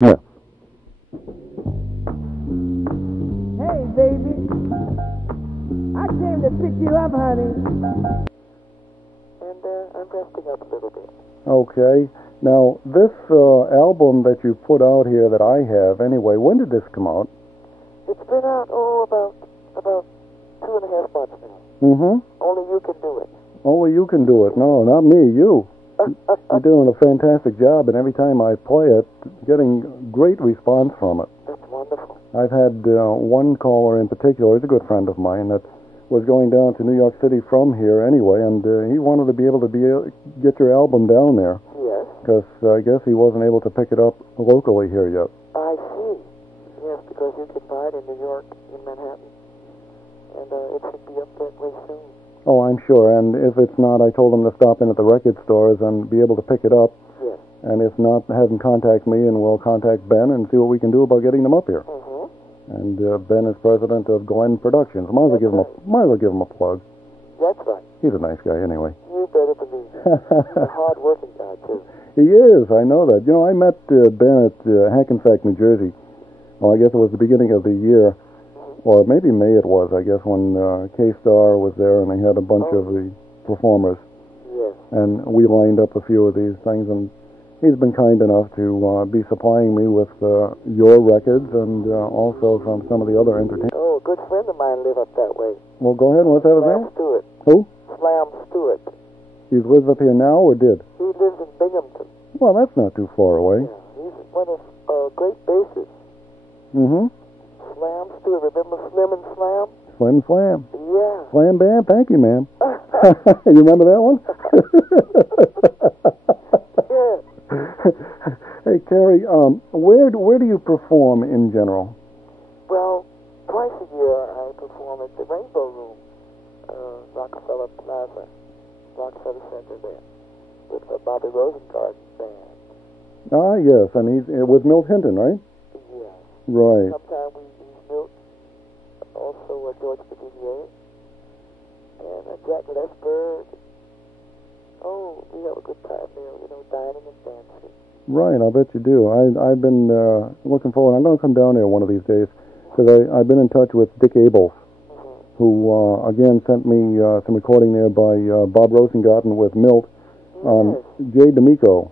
Yeah. Hey, baby, I came to pick you up, honey. And I'm resting up a little bit. Okay. Now, this album that you put out here that I have, anyway, when did this come out? It's been out, about 2.5 months now. Mm-hmm. Only you can do it. Only you can do it. No, not me, you. You're doing a fantastic job, and every time I play it, getting great response from it. That's wonderful. I've had one caller in particular, he's a good friend of mine, that was going down to New York City from here anyway, and he wanted to be able to get your album down there. Yes. Because I guess he wasn't able to pick it up locally here yet. I see. Yes, because you can buy it in New York, in Manhattan, and it should be up that way soon. Oh, I'm sure. And if it's not, I told him to stop in at the record stores and be able to pick it up. Yes. And if not, have him contact me, and we'll contact Ben and see what we can do about getting them up here. Mm-hmm. And Ben is president of Glenn Productions. Might as well give him a plug. That's right. He's a nice guy, anyway. You better believe it. He's a hard-working guy, too. He is. I know that. You know, I met Ben at Hackensack, New Jersey. Well, I guess it was the beginning of the year. Or maybe May it was, I guess, when K-Star was there and they had a bunch of the performers. Yes. And we lined up a few of these things, and he's been kind enough to be supplying me with your records and also from some of the other entertainment. Oh, a good friend of mine live up that way. Well, go ahead. What's that his Slam name? Stewart. Who? Slam Stewart. He lives up here now or did? He lives in Binghamton. Well, that's not too far away. Yeah, he's one of great bassists. Mm-hmm. Slam Stewart. Remember Slim and Slam? Slim Slam. Yeah. Slam Bam. Thank you, ma'am. You remember that one? Yeah. Hey, Carrie, where do you perform in general? Well, twice a year I perform at the Rainbow Room, Rockefeller Plaza, Rockefeller Center there, with the Bobby Rosengarten Band. Ah, yes, and he's with Milt Hinton, right? Yeah. Right. Sometimes we use Milt, also George Duvivier, and Jack Lesberg. Oh, we have a good time there, dining and dancing. Right, I bet you do. I've been looking forward. I'm going to come down there one of these days because I've been in touch with Dick Abels, who again sent me some recording there by Bob Rosengarten with Milt on Jay D'Amico.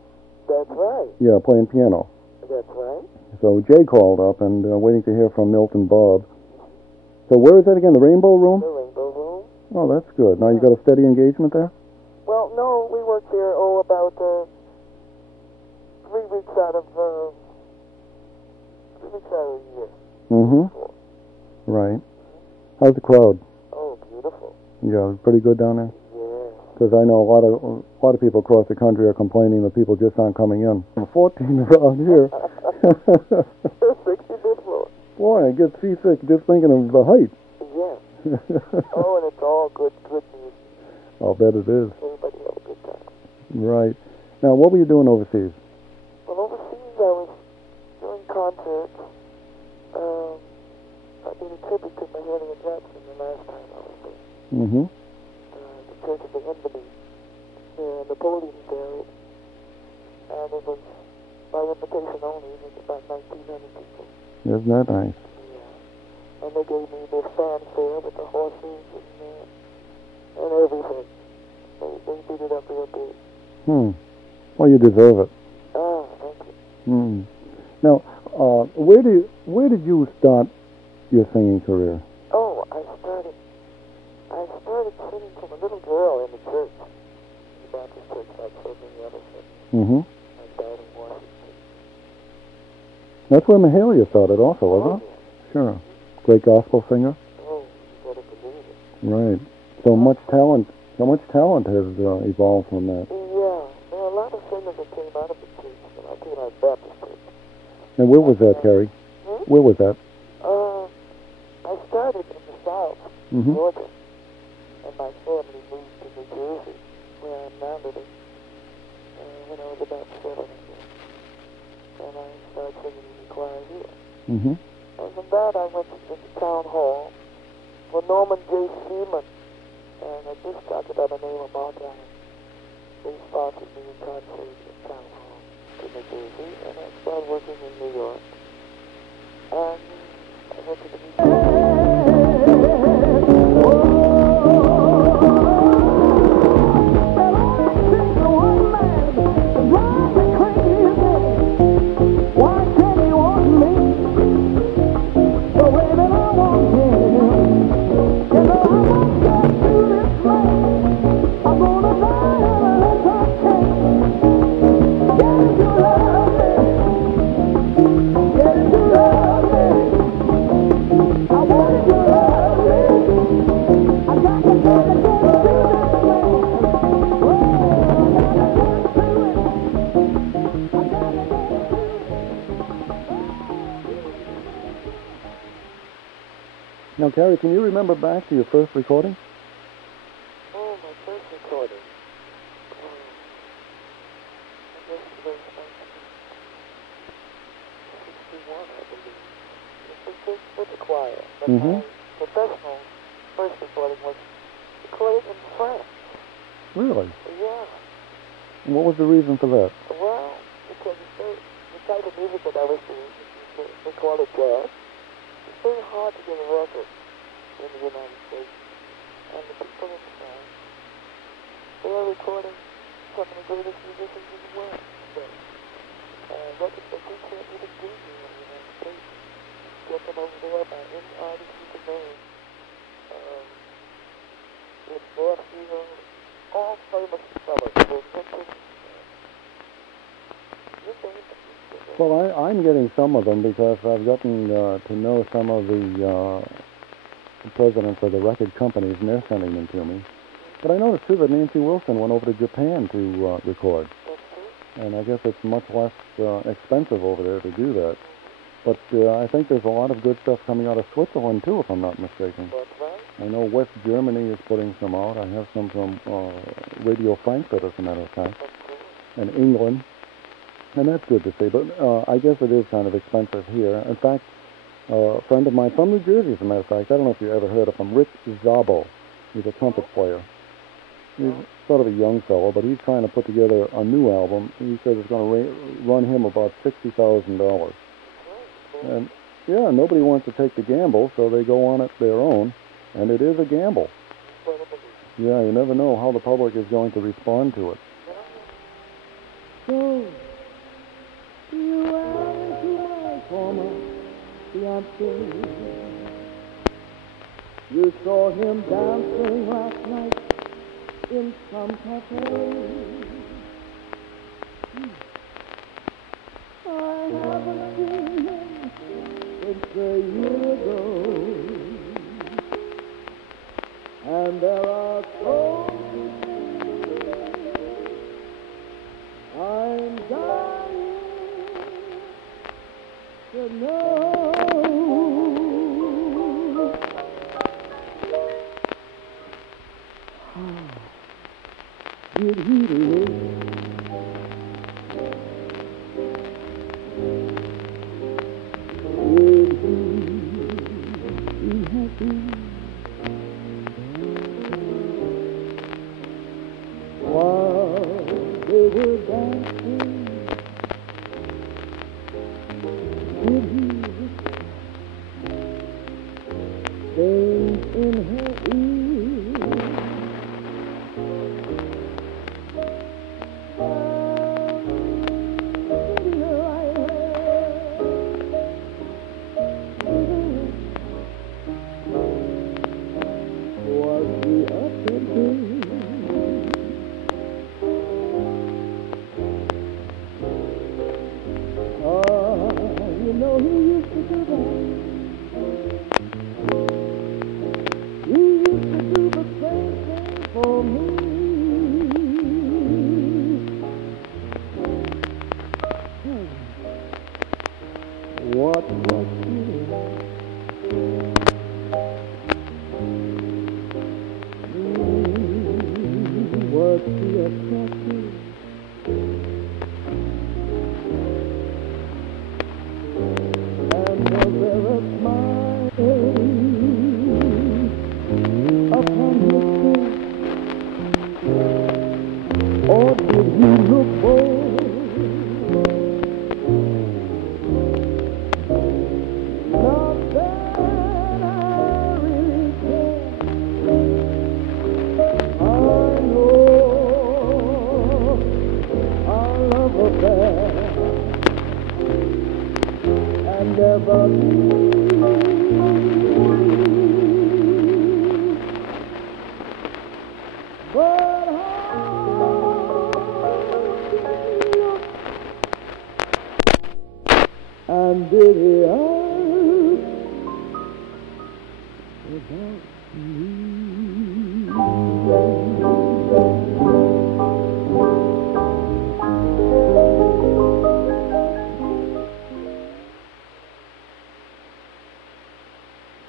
That's right. Yeah, playing piano. That's right. So Jay called up and waiting to hear from Milt and Bob. So where is that again? The Rainbow Room? The Rainbow Room. Oh, that's good. Now you got a steady engagement there? Well, no, we work there, about 3 weeks out of the year. Mm-hmm. Right. How's the crowd? Oh, beautiful. Yeah, pretty good down there? Yeah. Because I know a lot of people across the country are complaining that people just aren't coming in. 14 around here. 60 bit floor. Boy, I get seasick just thinking of the height. Yeah. Oh, and it's all good music. I'll bet it is. Everybody have a good time. Right. Now, what were you doing overseas? Well, overseas I was doing concerts. I did a tribute to Mahalia Jackson the last time I was there. Mm-hmm. The Church of the Invalids. Napoleon buried. And it was by invitation only. It was about 1,900 people. Isn't that nice? Yeah. And they gave me this fanfare with the horses and everything. They did it up real big. Well, you deserve it. Ah, thank you. Now, where did you start your singing career? Oh, I started singing from a little girl in the church, in the Baptist church, like so many other things. Mm-hmm. I died in Washington. That's where Mahalia started also, wasn't it? Yeah. Sure. Great gospel singer. Oh, you better believe it. Right. So much talent has evolved from that. Yeah, there are a lot of singers that came out of the church, and I came out of Baptist church. And where was that, Carrie? Where was that? I started in the South, Georgia, and my family moved to New Jersey, where I'm now living, when I was about 7 again. And I started singing in the choir here. Mm-hmm. And from that I went to the town hall for Norman J. Seaman, and a disc jockey by the name of Mark Allen. They sponsored me in concert at town hall to to New Jersey, and I started working in New York. And I went to the Now, Carrie, can you remember back to your first recording? Oh, my first recording. I guess it was 61, I believe. It was just with the choir. But my professional first recording was recorded in France. Really? Yeah. And what was the reason for that? Well, because the type of music that I was doing, they call it jazz. It's very hard to get a record in the United States. And the people in France, they are recording some of the greatest musicians in the world today. Records that you can't even do here in the United States. Get them over there by any artist you can name. It's Northfield, all famous fellows. Well, I'm getting some of them because I've gotten to know some of the presidents of the record companies, and they're sending them to me. But I noticed, too, that Nancy Wilson went over to Japan to record. And I guess it's much less expensive over there to do that. But I think there's a lot of good stuff coming out of Switzerland, too, if I'm not mistaken. I know West Germany is putting some out. I have some from Radio Frankfurt, as a matter of fact, and England. And that's good to see, but I guess it is kind of expensive here. In fact, a friend of mine from New Jersey, as a matter of fact, I don't know if you ever heard of him, Rich Szabo. He's a trumpet player. He's sort of a young fellow, but he's trying to put together a new album. He says it's going to run him about $60,000. And, yeah, nobody wants to take the gamble, so they go on it their own, and it is a gamble. Yeah, you never know how the public is going to respond to it. So, you are to my former fiancé. You saw him dancing last night in some cafe. I haven't seen him since a year ago. And there are so many things I'm dying to know. How did he live? Did he be happy? While they were dancing, did he whisper things in her ear? Was he attentive? You know he used to do that. He used to do the same thing for me. What was he? Was he attractive? And was there a smile upon his face? Or did he look bold and never be. But how can he look and did he ask about me?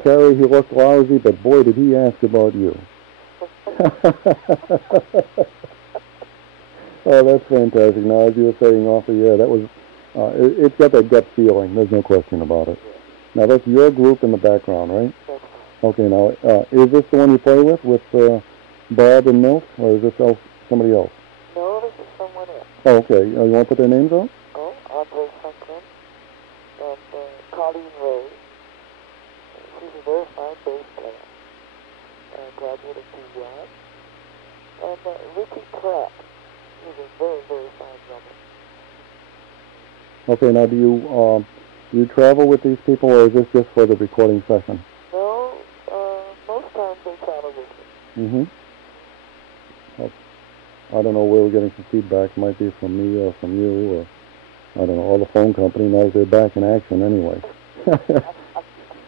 Carrie, he looked lousy, but boy, did he ask about you. Oh, that's fantastic. Now, as you were saying off the air, that was, it's got that gut feeling. There's no question about it. Now, that's your group in the background, right? Okay, now, is this the one you play with Bob and Milt, or is this somebody else? No, this is someone else. Oh, okay. You want to put their names on? Oh, Andre Franklin and Colleen Ray. She's a very fine bass player. Graduate of DY. And Ricky Pratt. He's a very, very fine drummer. Okay, now do you travel with these people, or is this just for the recording session? No, most times they travel with me. Mm-hmm. Well, I don't know where we're getting some feedback. It might be from me or from you, or I don't know. All the phone company knows they're back in action anyway.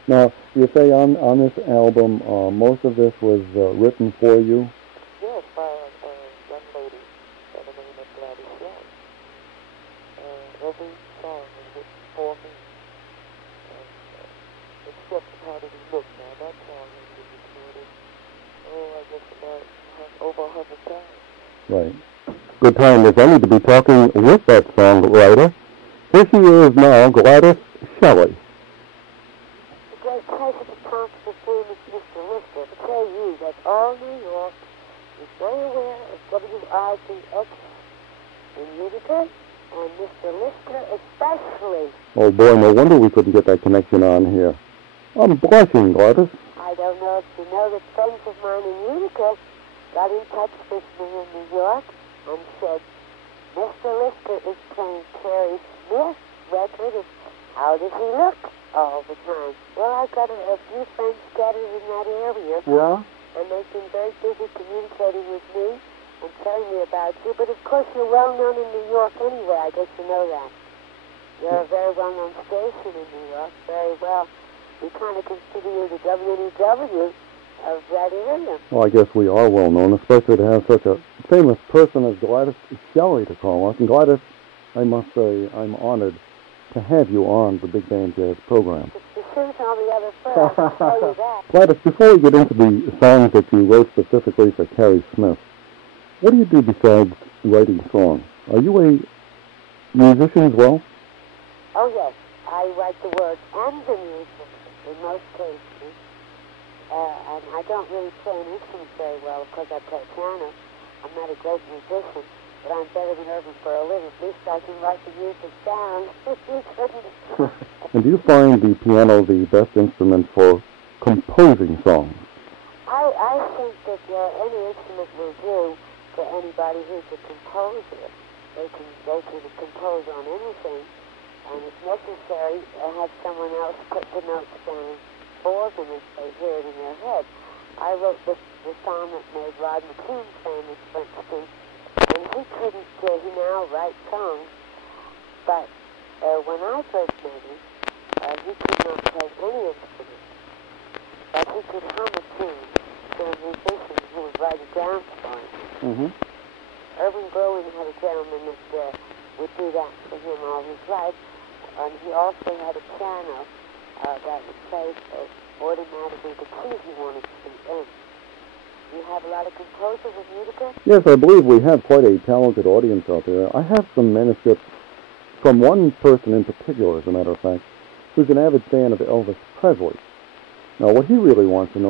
Now, you say on this album, most of this was written for you? Yes, by a young lady by the name of Gladys Young. Every song is written for me. Except How Did He Look? Now, that song has been recorded, I guess about over 100 times. Right. Good time. There's only to be talking with that songwriter. Here she is now, Gladys Shelley. It's a great pleasure to talk to the famous Mr. Lisker. To tell you that all New York is very aware of WIBX in Utica, and Mr. Lisker especially. Oh boy, no wonder we couldn't get that connection on here. I'm blushing, Gladys. I don't know if you know that friends of mine in Utica got in touch with me in New York and said, Mr. Lisker is playing Carrie Smith record of How Does He Look all the time. Well, I've got a few friends scattered in that area. Yeah? And they've been very busy communicating with me and telling me about you. But of course, you're well known in New York anyway. I guess you know that. You're a very well-known station in New York. Very well. We kind of consider you the WNEW of that area. Well, I guess we are well known, especially to have such a famous person as Gladys Shelley to call us. And Gladys, I must say, I'm honored to have you on the Big Band Jazz program. It's the all the other friends, I'll tell you that. Gladys, before we get into the songs that you wrote specifically for Carrie Smith, what do you do besides writing songs? Are you a musician as well? Oh, yes. I write the words and the music in most cases. And I don't really play an instrument very well because I play piano. I'm not a great musician, but I'm better than Irving for a living. At least I can write the music down. And do you find the piano the best instrument for composing songs? I think that any instrument will do for anybody who's a composer. They can compose on anything, and if necessary, have someone else put the notes down for them if they hear it in their head. I wrote the song that made Rod McKean famous, for instance, and he now writes songs, but when I first met him, he could not play any instrument, but he could hum a tune to a musician who would write it down for him. Mm-hmm. Irving Berlin had a gentleman that would do that for him all his life, and he also had a piano that would play automatically the key he wanted to be in. Do you have a lot of composers in Utica? Yes, I believe we have quite a talented audience out there. I have some manuscripts from one person in particular, as a matter of fact, who's an avid fan of Elvis Presley. Now, what he really wants to know